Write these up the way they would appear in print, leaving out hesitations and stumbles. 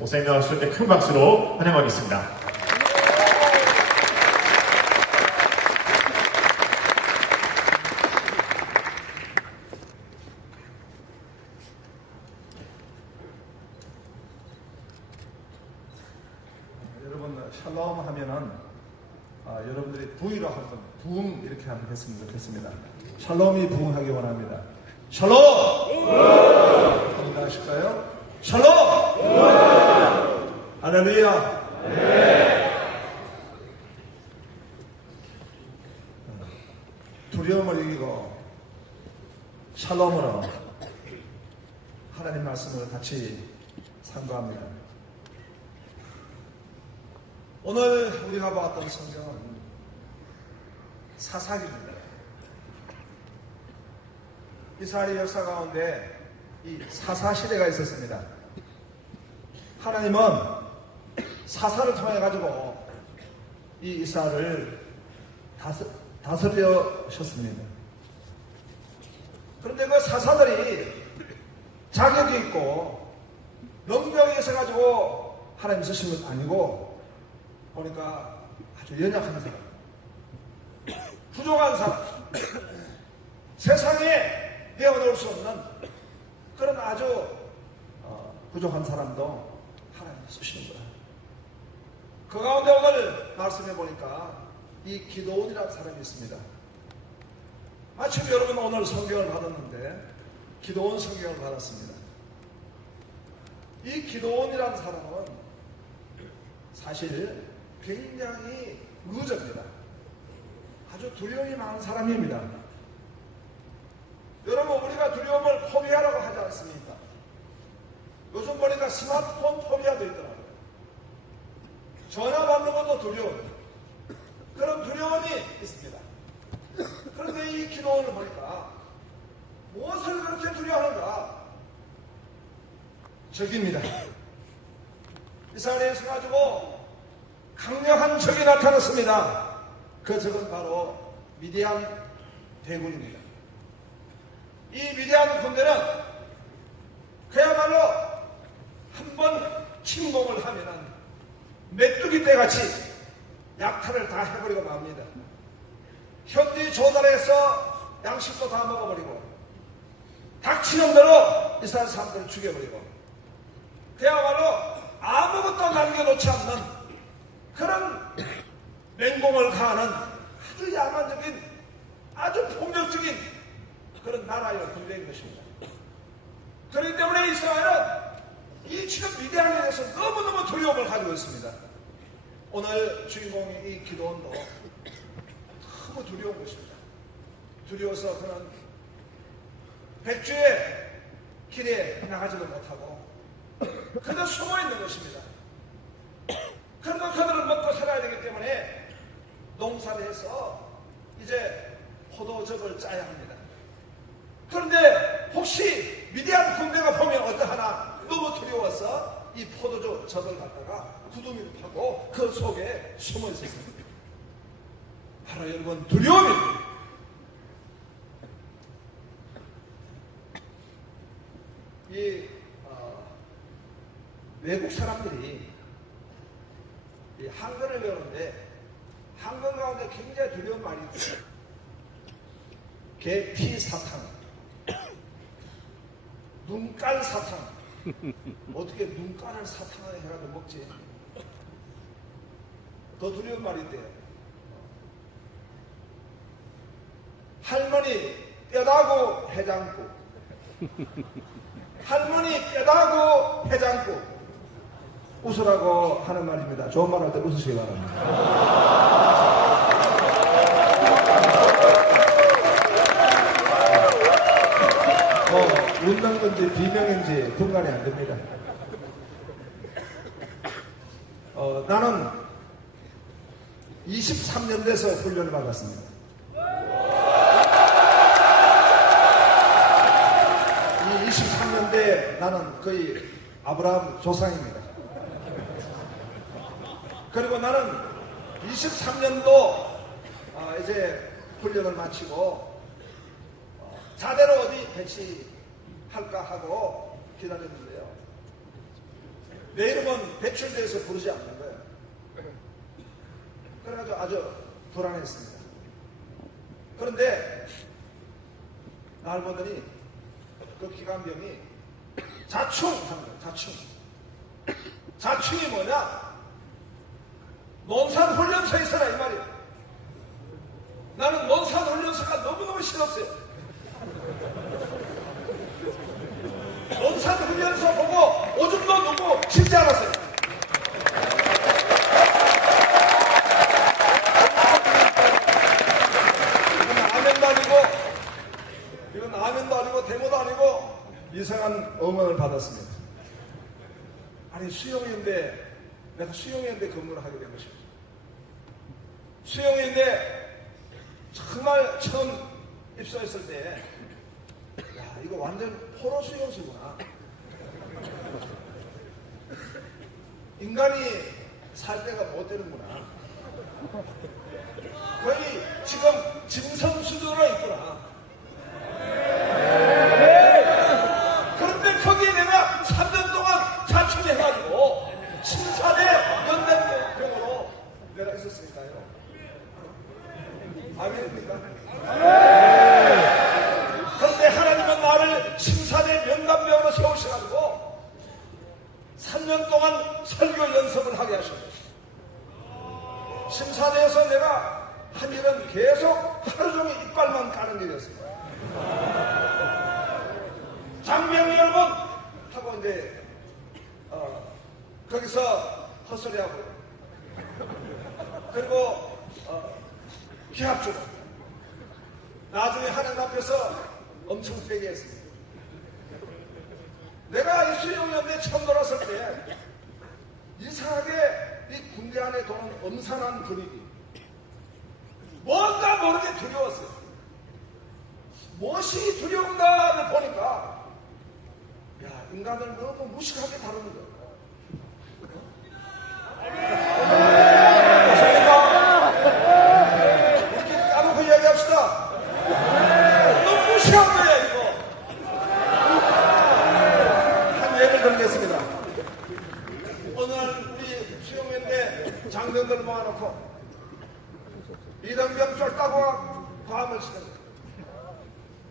목사님 나오실 때 큰 박수로 환영하겠습니다. 여러분 샬롬 하면은 여러분들이 부위로 한번 부흥 이렇게 한번 했으면 좋겠습니다. 샬롬이 부흥하기 원합니다. 샬롬! 한번 하실까요? 샬롬! 할렐루야! 두려움을 이기고 샬롬으로 하나님 말씀을 같이 상고합니다. 오늘 우리가 봤던 성경은 사사기입니다. 이스라엘 역사 가운데 이 사사시대가 있었습니다. 하나님은 사사를 통해 가지고 이 이스라엘을 다스려셨습니다. 그런데 그 사사들이 자격이 있고 능력이 있어 가지고 하나님 쓰신 건 아니고 보니까 아주 연약한 사람, 부족한 사람, 세상에 헤어놓을 수 없는 그런 아주 부족한 사람도 하나님이 쓰시는 거야. 그 가운데 오늘 말씀해 보니까 이 기도원이라는 사람이 있습니다. 마침 여러분 오늘 성경을 받았는데 기도원 성경을 받았습니다. 이 기도원이라는 사람은 사실 굉장히 루저입니다. 아주 두려움이 많은 사람입니다. 여러분 우리가 두려움을 포비아라고 하지 않습니까? 요즘 보니까 스마트폰 포비아도 있더라고요. 전화 받는 것도 두려움. 그런 두려움이 있습니다. 그런데 이 기도원을 보니까 무엇을 그렇게 두려워하는가? 적입니다. 이스라엘에 서가지고 강력한 적이 나타났습니다. 그 적은 바로 미디안 대군입니다. 이 미디안 군대는 그야말로 한번 침공을 하면은 메뚜기 떼같이 약탈을 다 해버리고 맙니다. 현지 조달해서 양식도 다 먹어버리고 닥치는 대로 이스라엘 사람들을 죽여버리고 그야말로 아무것도 남겨놓지 않는 그런 맹공을 가하는 아주 야만적인 아주 폭력적인 그런 나라의 군대인 것입니다. 그렇기 때문에 이스라엘은 이 지금 미디안에 대해서 너무너무 두려움을 가지고 있습니다. 오늘 주인공이 이 기도원도 너무 두려운 것입니다. 두려워서 그는 백주의 길에 나가지도 못하고 그저 숨어 있는 것입니다. 그러나 그들은 먹고 살아야 되기 때문에 농사를 해서 이제 포도즙을 짜야 합니다. 그런데 혹시 미디안 군대가 보면 어떠하나 너무 두려워서 이 포도즙을 갖다가 구덩이를 파고 그 속에 숨어 있었습니다. 바로 여러분 두려움입니다. 이 외국 사람들이 이 한글을 배우는데 한글 가운데 굉장히 두려운 말이 있어요. 계피사탕, 눈깔 사탕. 어떻게 눈깔을 사탕을 해가지고 먹지? 더 두려운 말이 있대요. 할머니 뼈다구 해장국. 할머니 뼈다구 해장국. 웃으라고 하는 말입니다. 좋은 말 할 때 웃으시기 바랍니다. 웃는 건지 비명인지 분간이 안 됩니다. 나는 23년 돼서 훈련을 받았습니다. 이 23년 대 나는 거의 아브라함 조상입니다. 그리고 나는 23년도 이제 훈련을 마치고 자대로 어디 배치할까 하고 기다렸는데요. 내 이름은 배출돼서 부르지 않는 거예요. 그래가지고 아주 불안했습니다. 그런데 날 보더니 그 기관병이 자충한 거예요. 자충. 자충이 뭐냐? 논산훈련소에 있어라 이 말이에요. 나는 논산훈련소가 너무너무 싫었어요. 논산훈련소 보고 오줌도 누고 싶지 않았어요. 이건 라면도 아니고 데모도 아니고 이상한 응원을 받았습니다. 아니 수용회인데 내가 수용회인데 근무를 하게 된 것입니다. 수용회인데 정말 처음 입소했을 때 야, 이거 완전 포로 수용소구나. 인간이 살 때가 못 되는구나. 거의 지금 짐승 수준으로 있구나. 그런데 거기에 내가 3년 동안 자충해가지고 신사대 연단병으로 내가 있었으니까요. 아멘입니까? 그런데 하나님은 나를 신사대 연단병으로 세우셔가지고 3년 동안 설교 연습을 하게 하십니다. 신사대에서 내가 한 일은 계속 하루 종일 이빨만 까는 일이었습니다. 장병 여러분 하고 이제 거기서 헛소리하고 그리고 기합 주고 나중에 하나님 앞에서 엄청 빼게 했습니다. 내가 이 수용연대 처음 돌았을 때 이상하게 이 군대 안에 도는 엄산한 분위기 뭔가 모르게 두려웠어요. 무엇이 두려운가를 보니까 야, 인간을 너무 무식하게 다루는 거예요. 우리끼리 까놓고 이야기합시다. 너무 무시한 거야 이거. 한 예를 들겠습니다. 오늘 우리 수용회인데 장병들 모아놓고 이등병 쫄따구가 과음을 시켰어요.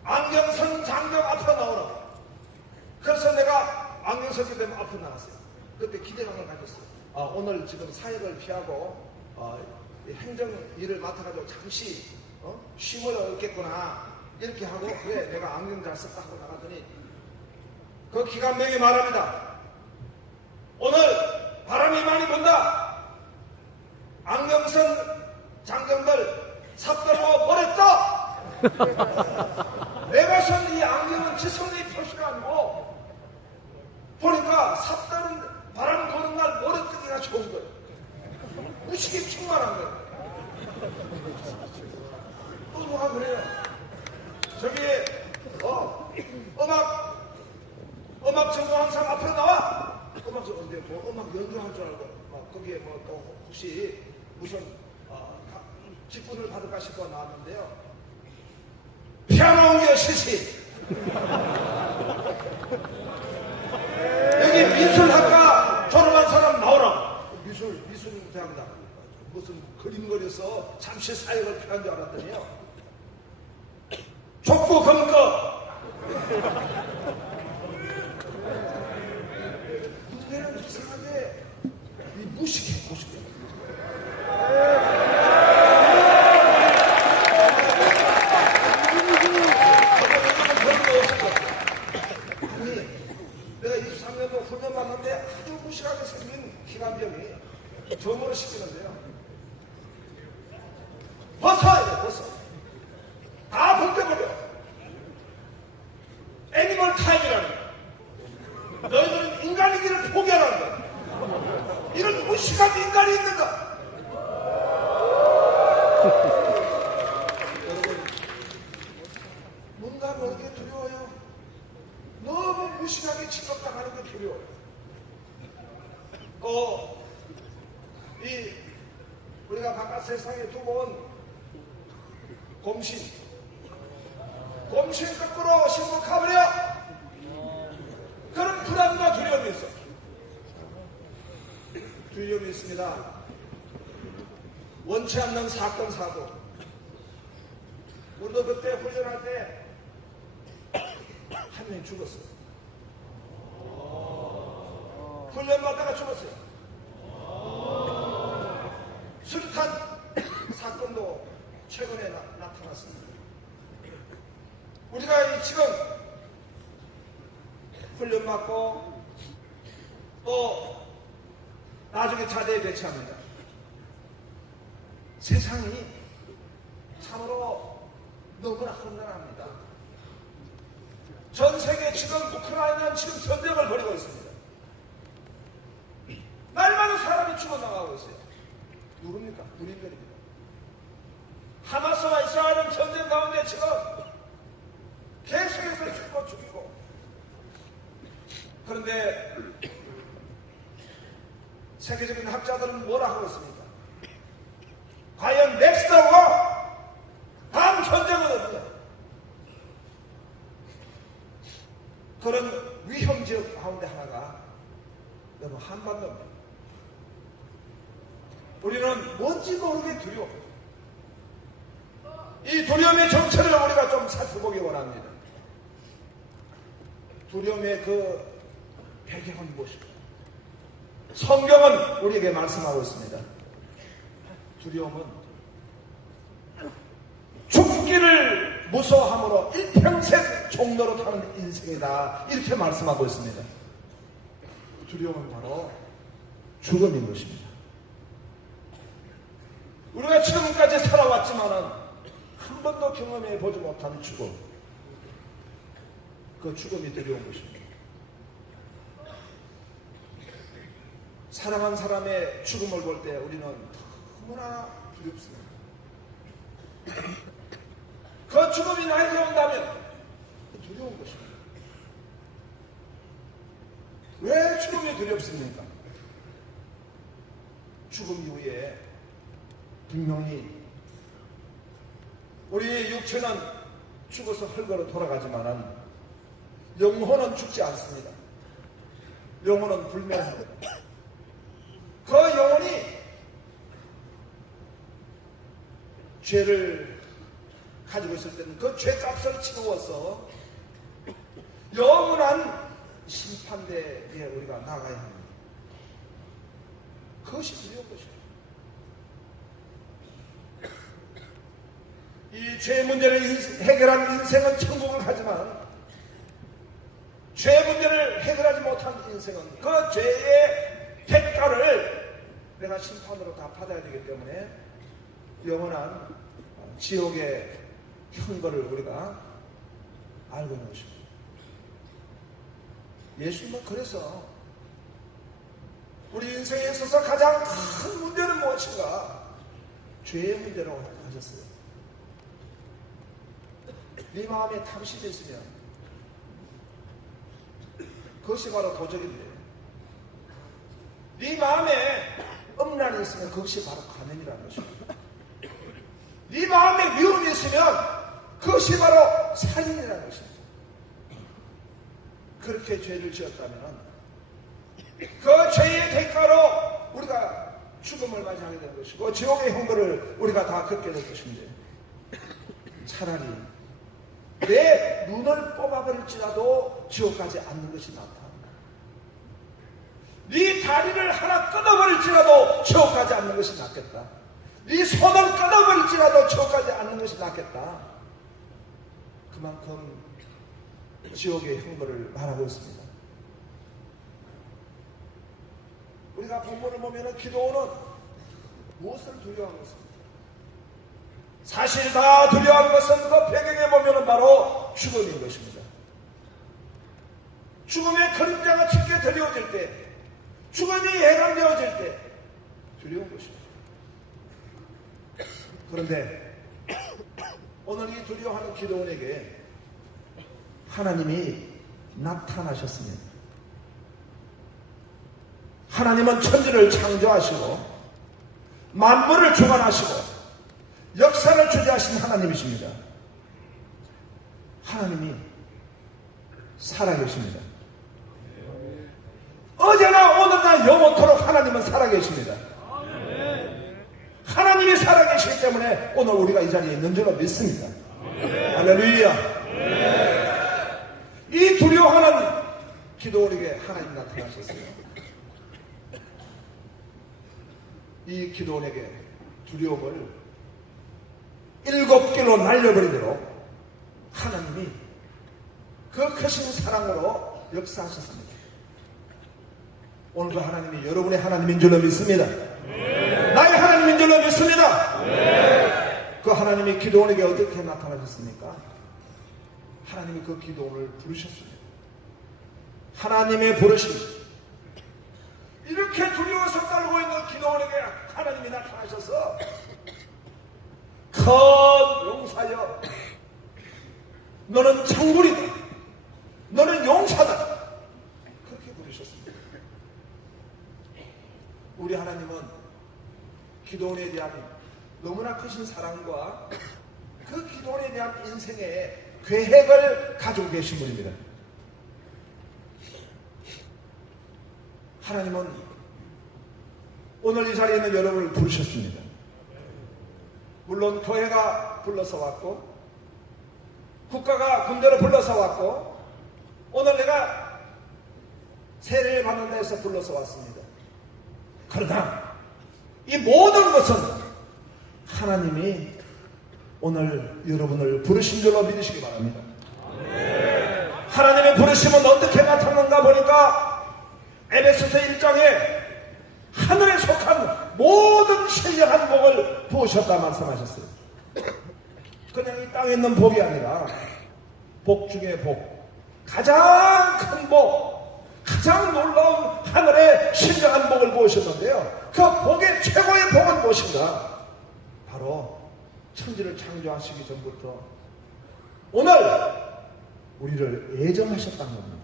안경선 장병 앞으로 나오라. 그래서 내가 안경선이 되면 앞으로 나갔어요. 그때 기대감을 가졌어요. 오늘 지금 사역을 피하고 행정 일을 맡아가지고 잠시 쉼을 얻겠구나 이렇게 하고 그래 내가 안경 잘 썼다 하고 나갔더니 그 기관병이 말합니다. 오늘 바람이 많이 분다. 안경선 장병들 삽들고 버렸다. 내가 쓴 이 안경은 지성의 표시가 아니고 보니까 삽다는 바람 부는 날 머리뜨기가 좋은 거예요. 무식이 충만한 거예요. 또 누가 그래요? 저기 음악 전공한 사람 앞으로 나와. 음악 전공인데 뭐 음악 연주할 줄 알고 막 거기에 뭐 또 혹시 무슨 직분을 받을까 싶어 나왔는데요. 피아노 옮겨 실시. 여기 미술학과 졸업한 사람 나오라. 미술대학이다. 무슨 그림 그려서 잠시 사역을 피한 줄 알았더니요. 족구 검거. 문제는 이상하게 무식해. 내가 23년도 훈련 받는데 아주 무식하게 생긴 기관병이 점으로 시키는데요. 벗어야 돼, 벗어. 다 벗겨버려. 애니멀 타임이라는 거야. 너희들은 인간이기를 포기하라는 거야. 이런 무식한 인간이 있는가? 여러분, 뭔가 모르게 두려워요. 너무 무식하게 취급당하는 게 두려워요. 우리가 바깥 세상에 두고 온 곰신 거꾸로 신고 가버려. 그런 불안과 두려움이 있어. 두려움이 있습니다. 원치 않는 사건, 사고. 우리도 그때 훈련할 때 한 명이 죽었어요. 훈련 받다가 죽었어요. 수류탄 사건도 최근에 나타났습니다. 우리가 지금 훈련 받고 또 나중에 자대에 배치합니다. 세상이 참으로 너무나 험난합니다. 전 세계 지금 우크라이나는 지금 전쟁을 벌이고 있습니다. 날마다 사람이 죽어나가고 있어요. 누굽니까? 군인들입니다. 하마스와 이스라엘은 전쟁 가운데 지금 계속해서 죽고 죽이고. 그런데 세계적인 학자들은 뭐라 하고 있습니까? 과연 넥스트 워 다음 전쟁은 어디냐? 그런 위험 지역 가운데 하나가 너무 한반도입니다. 우리는 뭔지 모르게 두려워. 이 두려움의 정체를 우리가 좀 살펴보기 원합니다. 두려움의 그 배경은 무엇입니까? 성경은 우리에게 말씀하고 있습니다. 두려움은 죽기를 무서워함으로 일평생 종로로 타는 인생이다. 이렇게 말씀하고 있습니다. 두려움은 바로 죽음인 것입니다. 우리가 지금까지 살아왔지만은 한 번도 경험해 보지 못한 죽음. 그 죽음이 두려운 것입니다. 사랑한 사람의 죽음을 볼 때 우리는 너무나 두렵습니다. 그 죽음이 나에게 온다면 두려운 것입니다. 왜 죽음이 두렵습니까? 죽음 이후에 분명히 우리 육체는 죽어서 흙으로 돌아가지만은 영혼은 죽지 않습니다. 영혼은 불멸합니다. 그 영혼이 죄를 가지고 있을 때는 그 죄값을 치루어서 영원한 심판대에 우리가 나가야 합니다. 그것이 두려운 것이에요. 이 죄 문제를 해결한 인생은 천국을 가지만 죄 문제를 해결하지 못한 인생은 그 죄의 대가를 내가 심판으로 다 받아야 되기 때문에 영원한 지옥의 형벌을 우리가 알고 있는 것입니다. 예수님은 그래서 우리 인생에 있어서 가장 큰 문제는 무엇인가? 죄의 문제라고 하셨어요. 네 마음에 탐심이 있으면 그것이 바로 도적인데, 네 마음에 음란이 있으면 그것이 바로 간음이라는 것입니다. 네 마음에 미움이 있으면 그것이 바로 살인이라는 것입니다. 그렇게 죄를 지었다면 그 죄의 대가로 우리가 죽음을 맞이하게 되는 것이고 지옥의 형벌을 우리가 다 겪게 될 것인데, 차라리 내 눈을 뽑아버릴지라도 지옥 가지 않는 것이 낫다. 네 다리를 하나 끊어버릴지라도 지옥 가지 않는 것이 낫겠다. 네 손을 끊어버릴지라도 지옥 가지 않는 것이 낫겠다. 그만큼 지옥의 형벌을 말하고 있습니다. 우리가 본문을 보면 기도는 무엇을 두려워하고 있습니까? 사실 다 두려워하는 것은 그 배경에 보면 바로 죽음인 것입니다. 죽음의 그림자가 짙게 드리워질 때, 죽음이 예감되어질 때 두려운 것입니다. 그런데 오늘 이 두려워하는 기도원에게 하나님이 나타나셨습니다. 하나님은 천지를 창조하시고 만물을 주관하시고 역사를 주재하신 하나님이십니다. 하나님이 살아계십니다. 어제나 오늘나 영원토록 하나님은 살아계십니다. 살아계십니다. 하나님이 살아계시기 때문에 오늘 우리가 이 자리에 있는 줄로 믿습니다. 할렐루야. 이 두려워하는 기도원에게 하나님 나타나셨어요. 이 기도원에게 두려움을 7개로 날려버리도록 하나님이 그 크신 사랑으로 역사하셨습니다. 오늘도 하나님이 여러분의 하나님인 줄로 믿습니다. 나의 하나님인 줄로 믿습니다. 그 하나님이 기도원에게 어떻게 나타나셨습니까? 하나님이 그 기도원을 부르셨습니다. 하나님의 부르심, 이렇게 두려워서 떨고 있는 기도원에게 하나님이 나타나셔서 큰 용사여, 너는 장군이다, 너는 용사다, 그렇게 부르셨습니다. 우리 하나님은 기도원에 대한 너무나 크신 사랑과 그 기도원에 대한 인생의 계획을 가지고 계신 분입니다. 하나님은 오늘 이 자리에 있는 여러분을 부르셨습니다. 물론 교회가 불러서 왔고, 국가가 군대로 불러서 왔고, 오늘 내가 세례를 받는 데서 불러서 왔습니다. 그러나 이 모든 것은 하나님이 오늘 여러분을 부르신 줄로 믿으시기 바랍니다. 하나님의 부르심은 어떻게 나타나는가 보니까 에베소서 1장에 하늘에 속한 모든 신령한 복을 부으셨다 말씀하셨어요. 그냥 이 땅에 있는 복이 아니라 복 중에 복, 가장 큰 복, 가장 놀라운 하늘의 신령한 복을 부으셨는데요. 그 복의 최고의 복은 무엇인가? 바로 천지를 창조하시기 전부터 오늘 우리를 예정하셨다는 겁니다.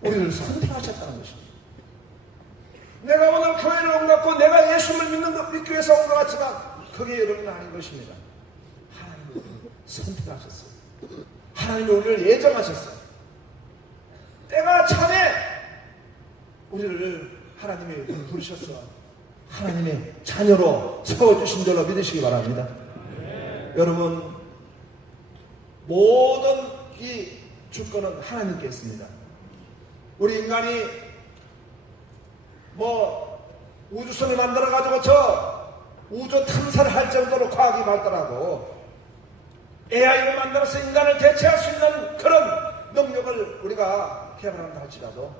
우리를 선택하셨다는 것입니다. 내가 오늘 교회를 온 것 같고 내가 예수를 믿기 위해서 온 것 같지만 그게 여러분은 아닌 것입니다. 하나님이 우리를 선택하셨어요. 하나님이 우리를 예정하셨어요. 때가 차면 우리를 하나님이 부르셨어 하나님의 자녀로 세워주신 줄로 믿으시기 바랍니다. 여러분, 모든 이 주권은 하나님께 있습니다. 우리 인간이 우주선을 만들어가지고 저 우주 탐사를 할 정도로 과학이 발달하고 AI를 만들어서 인간을 대체할 수 있는 그런 능력을 우리가 개발한다 할지라도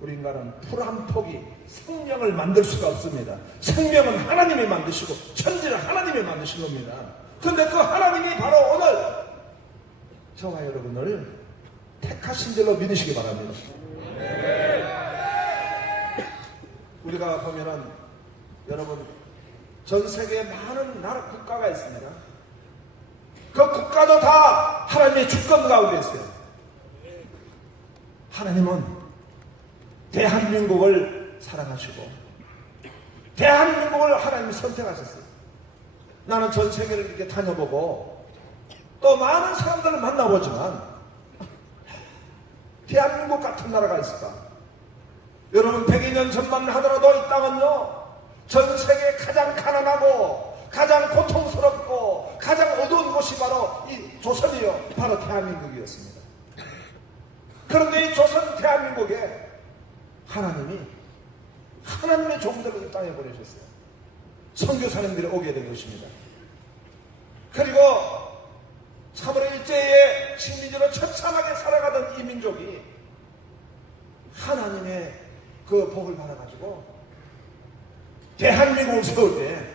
우리 인간은 풀 한 폭이 생명을 만들 수가 없습니다. 생명은 하나님이 만드시고 천지는 하나님이 만드신 겁니다. 그런데 그 하나님이 바로 오늘 저와 여러분을 택하신 줄로 믿으시기 바랍니다. 우리가 보면은 여러분 전 세계에 많은 나라 국가가 있습니다. 그 국가도 다 하나님의 주권 가운데 있어요. 하나님은 대한민국을 사랑하시고 대한민국을 하나님이 선택하셨어요. 나는 전 세계를 이렇게 다녀보고 또 많은 사람들을 만나보지만 대한민국 같은 나라가 있을까? 여러분 100여 전만 하더라도 이 땅은요 전 세계에 가장 가난하고 가장 고통스럽고 가장 어두운 곳이 바로 이 조선이요, 바로 대한민국이었습니다. 그런데 이 조선 대한민국에 하나님이 하나님의 종들을 이 땅에 보내셨어요. 선교사님들이 오게 된 것입니다. 그리고 참으로 일제의 식민지로 처참하게 살아가던 이 민족이 하나님의 그 복을 받아가지고 대한민국을 세울 때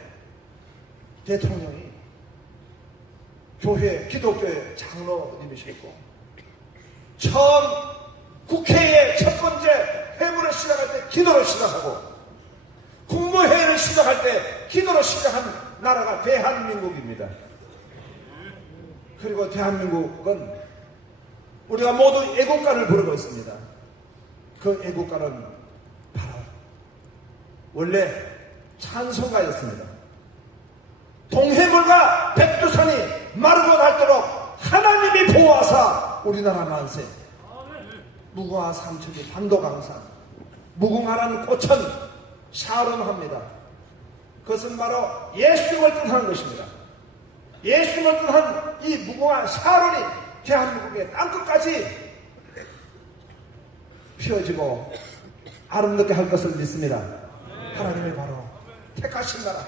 대통령이 교회, 기독교의 장로님이셨고 처음 국회의 첫 번째 회부를 시작할 때 기도로 시작하고 국무회의를 시작할 때 기도로 시작한 나라가 대한민국입니다. 그리고 대한민국은 우리가 모두 애국가를 부르고 있습니다. 그 애국가는 바로 원래 찬송가였습니다. 동해물과 백두산이 마르고 닳도록 하나님이 보호하사 우리나라 만세, 무고와 삼천리 반도강산 무궁화라는 꽃은 샤론합니다. 그것은 바로 예수님을 뜻하는 것입니다. 예수님을 뜻한 이 무궁화 샤론이 대한민국의 땅끝까지 피어지고 아름답게 할 것을 믿습니다. 하나님의 바로 택하신 나라.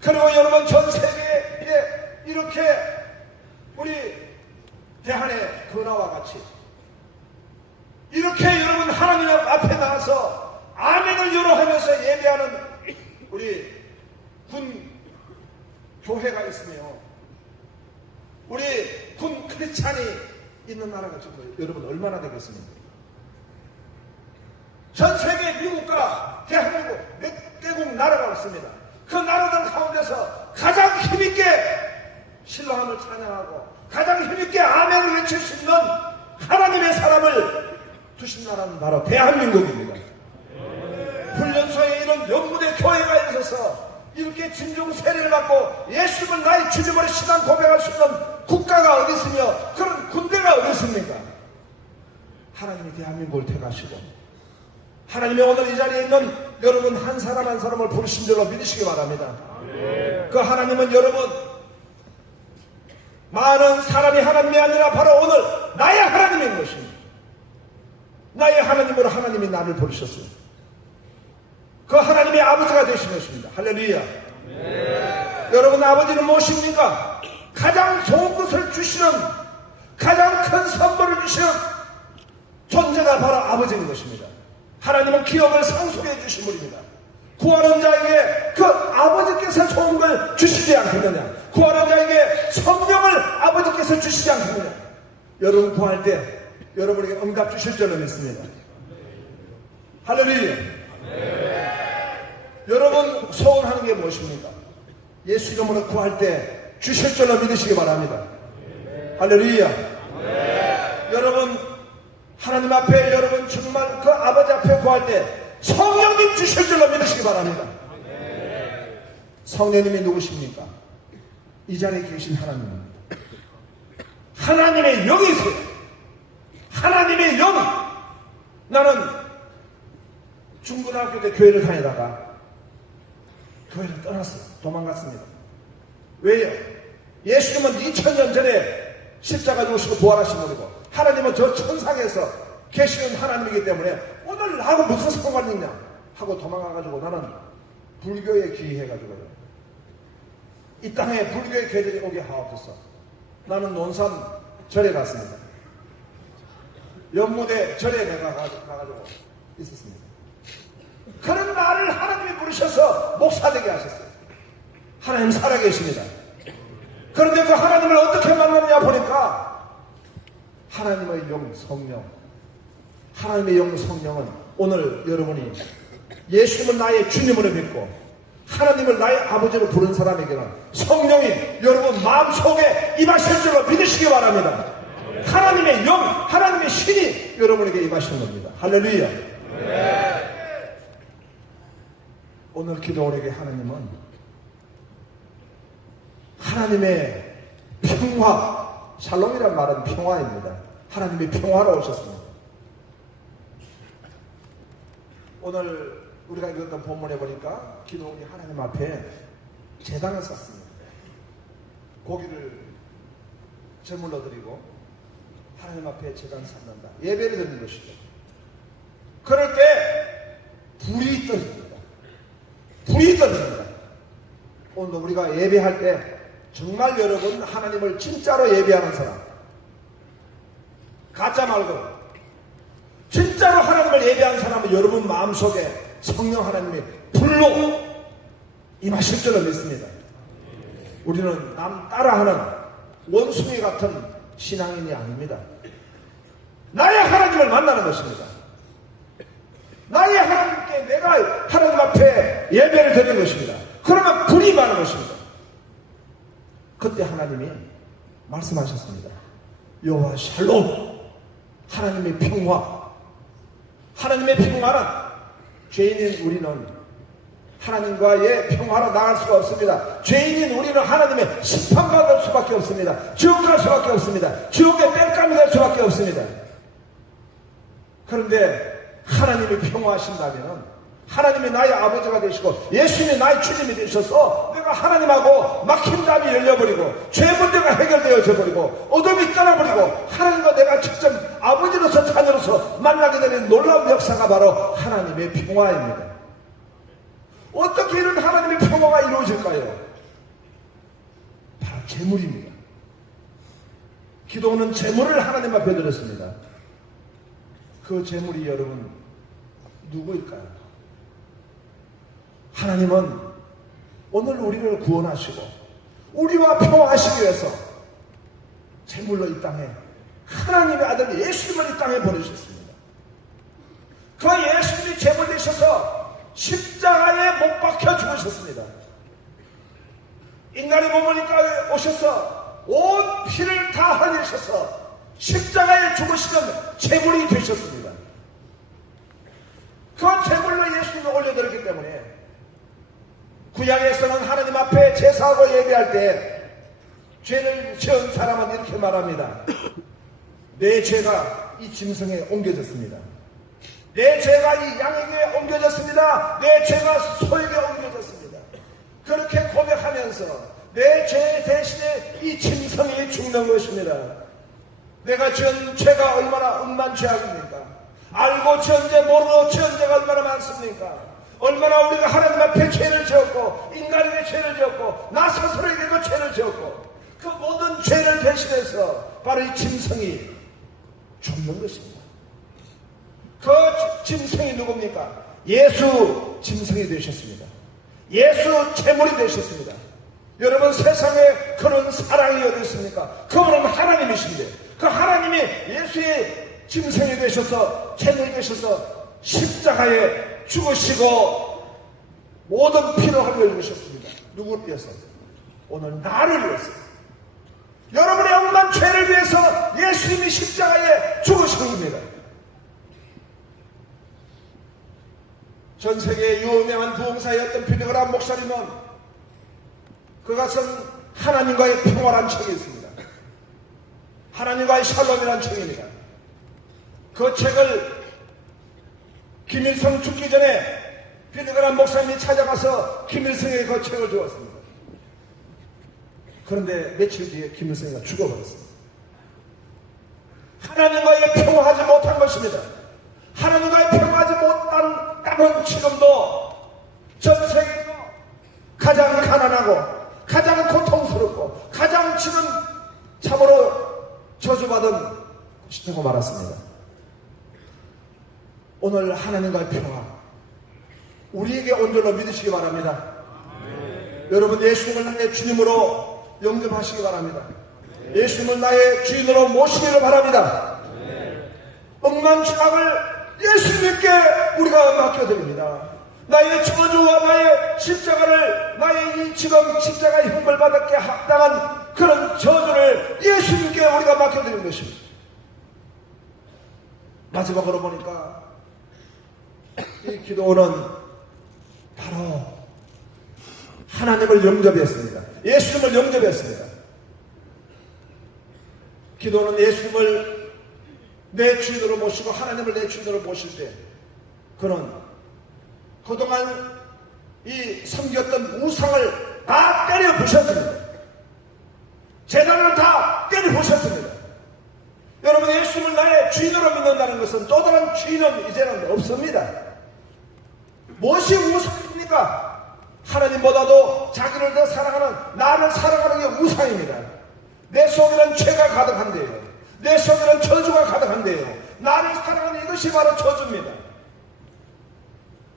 그리고 여러분 전 세계에 이렇게 우리 대한의 근화와 같이 이렇게 여러분 하나님 앞에 나와서 아멘을 요로하면서 예배하는 우리 군 교회가 있으며 우리 군 크리스찬이 있는 나라가 지금 여러분 얼마나 되겠습니까? 전 세계 미국과 대한민국 몇 개국 나라가 있습니다. 그 나라들 가운데서 가장 힘있게 신령함을 찬양하고 가장 힘있게 아멘을 외칠 수 있는 하나님의 사람을 두신 나라는 바로 대한민국입니다. 훈련소에 이런 연무대 교회가 있어서 이렇게 진중 세례를 받고 예수님을 나의 주님으로 신앙 고백할 수 있는 국가가 어디 있으며 그런 군대가 어디 있습니까? 하나님이 대한민국을 택하시고 하나님의 오늘 이 자리에 있는 여러분 한 사람 한 사람을 부르신 줄로 믿으시기 바랍니다. 그 하나님은 여러분 많은 사람이 하나님이 아니라 바로 오늘 나의 하나님인 것입니다. 나의 하나님으로 하나님이 나를 부르셨어요. 그 하나님의 아버지가 되신 것입니다. 할렐루야. 여러분 아버지는 무엇입니까? 가장 좋은 것을 주시는 가장 큰 선물을 주시는 존재가 바로 아버지인 것입니다. 하나님은 기업을 상속해 주신 분입니다. 구하는 자에게 그 아버지께서 좋은 걸 주시지 않겠느냐? 구하는 자에게 성령을 아버지께서 주시지 않겠느냐? 여러분 구할 때 여러분에게 응답 주실 줄로 믿습니다. 할렐루야. 여러분 소원하는 게 무엇입니까? 예수 이름으로 구할 때 주실 줄로 믿으시기 바랍니다. 할렐루야. 여러분 하나님 앞에 여러분 정말 그 아버지 앞에 구할 때 성령님 주실 줄로 믿으시기 바랍니다. 성령님이 누구십니까? 이 자리에 계신 하나님입니다. 하나님의 영이세요. 하나님의 영. 나는 중고등학교 때 교회를 다니다가 교회를 떠났어요. 도망갔습니다. 왜요? 예수님은 2000년 전에 십자가 죽으시고 부활하신 분이고 하나님은 저 천상에서 계시는 하나님이기 때문에 오늘 나하고 무슨 상관이 있냐 하고 도망가가지고 나는 불교에 귀의해가지고 이 땅에 불교의 개들이 오게 하옵소서. 나는 논산 절에 갔습니다. 연무대 절에 내가 가가지고 있었습니다. 그런 나를 하나님이 부르셔서 목사되게 하셨어요. 하나님 살아계십니다. 그런데 그 하나님을 어떻게 만나느냐 보니까 하나님의 영 성령, 하나님의 영 성령은 오늘 여러분이 예수님을 나의 주님으로 믿고 하나님을 나의 아버지로 부른 사람에게는 성령이 여러분 마음속에 임하실 줄로 믿으시기 바랍니다. 하나님의 영, 하나님의 신이 여러분에게 임하시는 겁니다. 할렐루야. 오늘 기도원에게 하나님은 하나님의 평화, 샬롬이란 말은 평화입니다. 하나님의 평화로 오셨습니다. 오늘 우리가 읽었던 본문에 보니까 기도원이 하나님 앞에 제단을 쌓습니다. 고기를 제물로 드리고 하나님 앞에 제단을 쌓는다. 예배를 드리는 것이죠. 그럴 때 불이 떨어집니다. 불이 떨어집니다. 오늘 우리가 예배할 때 정말 여러분 하나님을 진짜로 예배하는 사람, 가짜 말고 진짜로 하나님을 예배하는 사람은 여러분 마음속에 성령 하나님이 불로 임하실 줄로 믿습니다. 우리는 남 따라하는 원숭이 같은 신앙인이 아닙니다. 나의 하나님을 만나는 것입니다. 나의 하나님께 내가 하나님 앞에 예배를 드리는 것입니다. 그러면 불이 임하는 것입니다. 그때 하나님이 말씀하셨습니다. 여호와 샬롬, 하나님의 평화. 하나님의 평화는 죄인인 우리는 하나님과의 평화로 나갈 수가 없습니다. 죄인인 우리는 하나님의 심판받을 수밖에 없습니다. 지옥 갈 수밖에 없습니다. 지옥의 땔감이 될 수밖에 없습니다. 그런데 하나님이 평화하신다면, 하나님이 나의 아버지가 되시고 예수님이 나의 주님이 되셔서 내가 하나님하고 막힌 담이 열려버리고 죄 문제가 해결되어져 버리고 어둠이 떠나버리고 하나님과 내가 직접 아버지로서 자녀로서 만나게 되는 놀라운 역사가 바로 하나님의 평화입니다. 어떻게 이런 하나님의 평화가 이루어질까요? 바로 재물입니다. 기도는 재물을 하나님 앞에 드렸습니다. 그 재물이 여러분 누구일까요? 하나님은 오늘 우리를 구원하시고 우리와 평화하시기 위해서 제물로 이 땅에 하나님의 아들 예수님을 이 땅에 보내셨습니다. 그 예수님이 제물 되셔서 십자가에 못 박혀 죽으셨습니다. 인간의 몸을 이 땅에 오셔서 온 피를 다 흘리셔서 십자가에 죽으시는 제물이 되셨습니다. 그 제물로 예수님을 올려드렸기 때문에 구약에서는 하나님 앞에 제사하고 예배할 때 죄를 지은 사람은 이렇게 말합니다. 내 죄가 이 짐승에 옮겨졌습니다. 내 죄가 이 양에게 옮겨졌습니다. 내 죄가 소에게 옮겨졌습니다. 그렇게 고백하면서 내 죄 대신에 이 짐승이 죽는 것입니다. 내가 지은 죄가 얼마나 음란 죄악입니까? 알고 지은 죄 모르고 지은 죄가 얼마나 많습니까? 얼마나 우리가 하나님 앞에 죄를 지었고 인간에게 죄를 지었고 나 스스로에게도 죄를 지었고 그 모든 죄를 대신해서 바로 이 짐승이 죽는 것입니다. 그 짐승이 누굽니까? 예수 짐승이 되셨습니다. 예수 제물이 되셨습니다. 여러분 세상에 그런 사랑이 어디 있습니까? 그분은 하나님이신데 그 하나님이 예수의 짐승이 되셔서 제물이 되셔서 십자가에 죽으시고 모든 피로 흘려주셨습니다. 누구를 위해서? 오늘 나를 위해서. 여러분의 억울한 죄를 위해서 예수님이 십자가에 죽으신 겁니다. 전 세계의 유명한 부흥사였던 빌리그람 목사님은 그것은 하나님과의 평화란 책이 있습니다. 하나님과의 샬롬이란 책입니다. 그 책을 김일성 죽기 전에 빌리그람 목사님이 찾아가서 김일성에게 그 책을 주었습니다. 그런데 며칠 뒤에 김일성이가 죽어버렸습니다. 하나님과의 평화하지 못한 것입니다. 하나님과의 평화하지 못한 지금도 전 세계에서 가장 가난하고 가장 고통스럽고 가장 지금 참으로 저주받은 것이라고 말했습니다. 오늘 하나님과의 평화 우리에게 온전로 믿으시기 바랍니다. 여러분 예수님을 나의 주님으로 영접하시기 바랍니다. 예수님을 나의 주인으로 모시기를 바랍니다. 억만 죄악을 예수님께 우리가 맡겨드립니다. 나의 저주와 나의 십자가를 나의 이 지금 십자가의 형벌 받았기에 합당한 그런 저주를 예수님께 우리가 맡겨드리는 것입니다. 마지막으로 보니까 이 기도는 바로 하나님을 영접했습니다. 예수님을 영접했습니다. 기도는 예수님을 내 주인으로 모시고 하나님을 내 주인으로 모실 때 그는 그동안 이 섬겼던 우상을 다 때려 부셨습니다. 재단을 다 때려 부셨습니다. 여러분 예수님을 나의 주인으로 믿는다는 것은 또 다른 주인은 이제는 없습니다. 무엇이 우상입니까? 하나님보다도 자기를 더 사랑하는 나를 사랑하는 게 우상입니다. 내 속에는 죄가 가득한데요. 내 속에는 저주가 가득한데요. 나를 사랑하는 이것이 바로 저주입니다.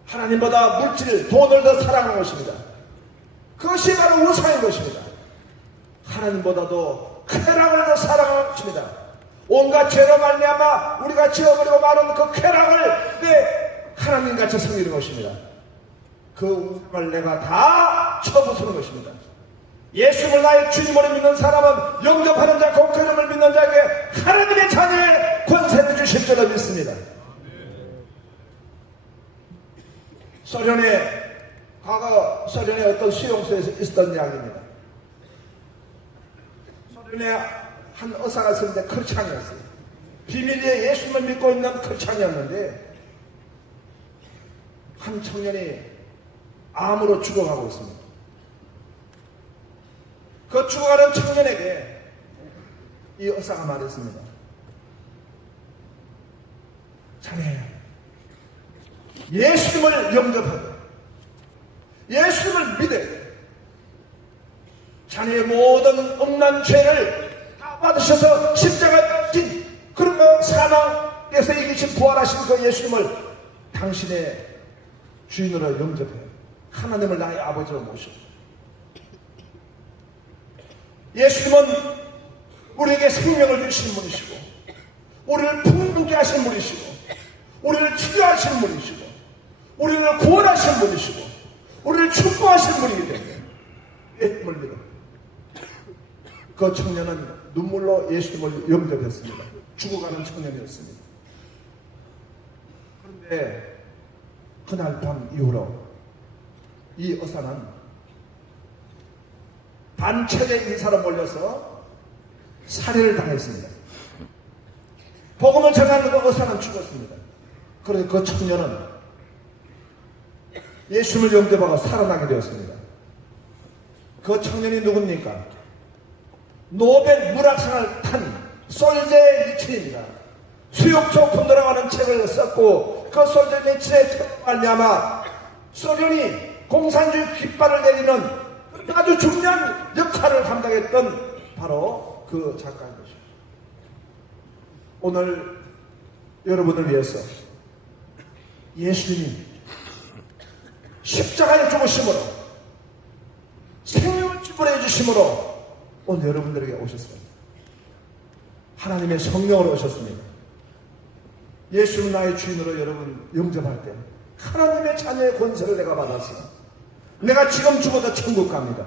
하나님보다 물질, 돈을 더 사랑하는 것입니다. 그것이 바로 우상인 것입니다. 하나님보다도 쾌락을 더 사랑하는 것입니다. 온갖 죄로 말미암아 우리가 지어버리고 마는 그 쾌락을 내 하나님같이 섬기는 것입니다. 그 우상을 내가 다 쳐부수는 것입니다. 예수를 나의 주님으로 믿는 사람은 영접하는 자, 그 이름을 믿는 자에게 하나님의 자녀의 권세를 주실 줄로 믿습니다. 과거 소련의 어떤 수용소에서 있었던 이야기입니다. 소련의 한 의사가 있었는데 크르창이었어요. 비밀리에 예수님을 믿고 있는 크르창이었는데 한 청년이 암으로 죽어가고 있습니다. 그 죽어가는 청년에게 이 의사가 말했습니다. 자네, 예수님을 영접하고 예수님을 믿어야 돼. 자네의 모든 억난 죄를 다 받으셔서 십자가에 진 그리고 사망에서 이기신 부활하신 그 예수님을 당신의 주인으로 영접해요. 하나님을 나의 아버지로 모셔. 예수님은 우리에게 생명을 주신 분이시고 우리를 풍성케 하신 분이시고 우리를 치료하신 분이시고 우리를 구원하신 분이시고 우리를 축복하신 분이기 때문에 예수님을 믿어. 그 청년은 눈물로 예수님을 영접했습니다. 죽어가는 청년이었습니다. 그런데 그날 밤 이후로 이 의사는 반체제 인사로 몰려서 살해를 당했습니다. 복음을 전하는 그 의사는 죽었습니다. 그런데 그 청년은 예수님을 영접하고 살아나게 되었습니다. 그 청년이 누굽니까? 노벨 문학상을 탄 솔제니친입니다. 수욕조건도라고 하는 책을 썼고 그 솔제니친의 말미암아 소련이 공산주의 깃발을 내리는 아주 중요한 역할을 감당했던 바로 그 작가인 것입니다. 오늘 여러분을 위해서 예수님이 십자가에 죽으심으로 생명을 지불해 주심으로 오늘 여러분들에게 오셨습니다. 하나님의 성령으로 오셨습니다. 예수는 나의 주인으로 여러분 영접할 때 하나님의 자녀의 권세를 내가 받았어. 내가 지금 죽어도 천국 갑니다.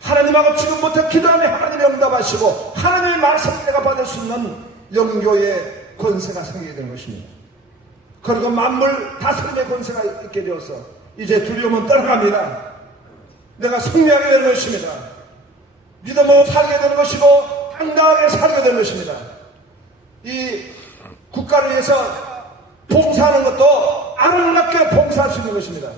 하나님하고 지금부터 기도하면 하나님이 응답하시고 하나님의 말씀을 내가 받을 수 있는 영교의 권세가 생기게 된 것입니다. 그리고 만물 다스림의 권세가 있게 되어서 이제 두려움은 떠나갑니다. 내가 승리하게 되는 것입니다. 믿음으로 살게 되는 것이고 당당하게 살게 되는 것입니다. 이 국가를 위해서 봉사하는 것도 아름답게 봉사할 수 있는 것입니다.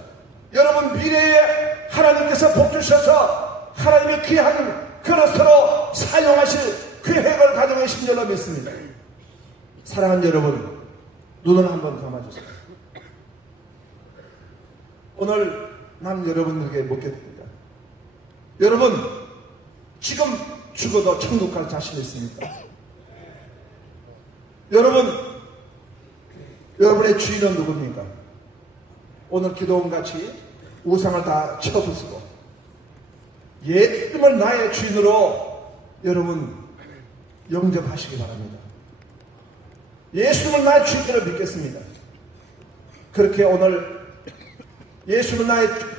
여러분 미래에 하나님께서 복 주셔서 하나님의 귀한 그릇으로 사용하실 계획을 가지고 계신 줄로 믿습니다. 사랑하는 여러분, 눈을 한번 감아주세요. 오늘 난 여러분에게 묻겠습니다. 여러분 지금 죽어도 천국 갈 자신 있습니까? 여러분의 주인은 누굽니까? 오늘 기도원 같이 우상을 다 쳐부수고 예수님을 나의 주인으로 여러분 영접하시기 바랍니다. 예수님을 나의 주인으로 믿겠습니다. 그렇게 오늘 예수님을 나의 주인으로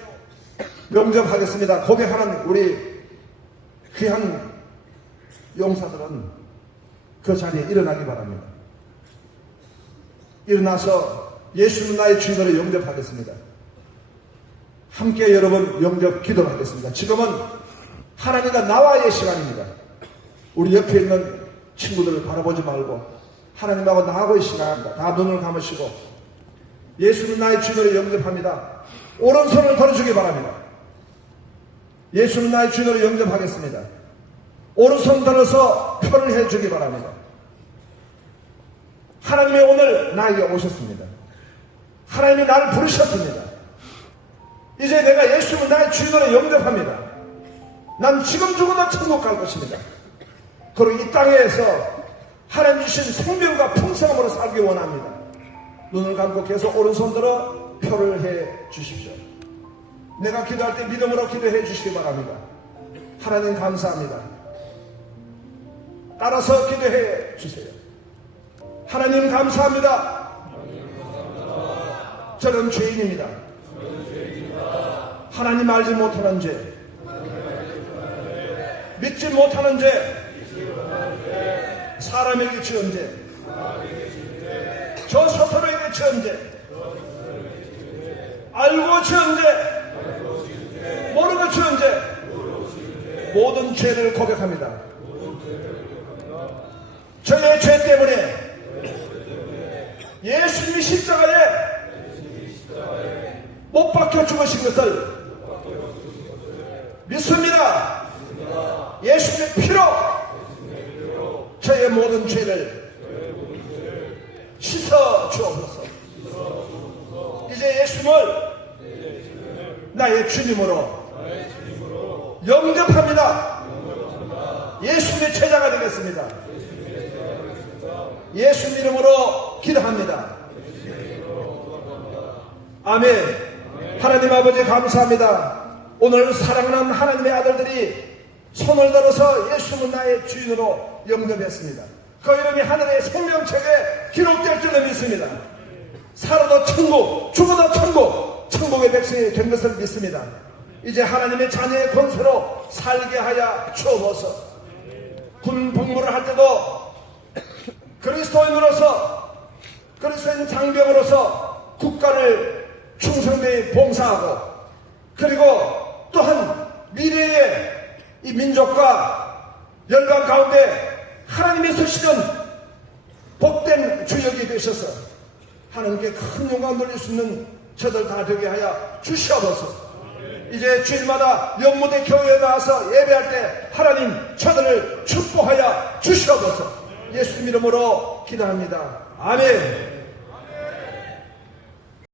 영접하겠습니다. 고백하는 우리 귀한 용사들은 그 자리에 일어나기 바랍니다. 일어나서 예수는 나의 주인으로 영접하겠습니다. 함께 여러분 영접 기도를 하겠습니다. 지금은 하나님과 나와의 시간입니다. 우리 옆에 있는 친구들을 바라보지 말고 하나님하고 나하고의 시간입니다. 다 눈을 감으시고 예수는 나의 주인으로 영접합니다. 오른손을 들어주기 바랍니다. 예수는 나의 주인으로 영접하겠습니다. 오른손 들어서 표를 해주기 바랍니다. 하나님이 오늘 나에게 오셨습니다. 하나님이 나를 부르셨습니다. 이제 내가 예수를 나의 주인으로 영접합니다. 난 지금 죽어도 천국 갈 것입니다. 그리고 이 땅에서 하나님 주신 생명과 풍성함으로 살기 원합니다. 눈을 감고 계속 오른손 들어 표를 해 주십시오. 내가 기도할 때 믿음으로 기도해 주시기 바랍니다. 하나님 감사합니다. 따라서 기도해 주세요. 하나님 감사합니다. 저는 죄인입니다. 하나님 알지 못하는 죄, 믿지 못하는 죄, 사람에게 지은 죄, 저 스스로에게 지은 죄, 알고 지은 죄, 모르고 지은 죄, 모든 죄를 고백합니다. 저의 죄 때문에 예수님이 십자가에 못 박혀 죽으신 것을 믿습니다. 예수님의 피로 저의 모든 죄를 씻어 주옵소서. 이제 예수님을 나의 주님으로 영접합니다. 예수님의 제자가 되겠습니다. 예수님 이름으로 기도합니다. 아멘. 하나님 아버지 감사합니다. 오늘 사랑하는 하나님의 아들들이 손을 들어서 예수님은 나의 주인으로 영접했습니다. 그 이름이 하늘의 생명책에 기록될 줄로 믿습니다. 살아도 천국, 죽어도 천국, 천국의 백성이 된 것을 믿습니다. 이제 하나님의 자녀의 권세로 살게 하여 주옵소서. 군 복무를 할 때도 그리스도인으로서, 그리스도인 장병으로서 국가를 충성되이 봉사하고, 그리고 또한 미래의 이 민족과 열방 가운데 하나님이 쓰시는 복된 주역이 되셔서 하나님께 큰 영광 돌릴 수 있는 저들 다 되게 하여 주시옵소서. 이제 주일마다 영무대 교회에 나와서 예배할 때 하나님 저들을 축복하여 주시옵소서. 예수님 이름으로 기도합니다. 아멘.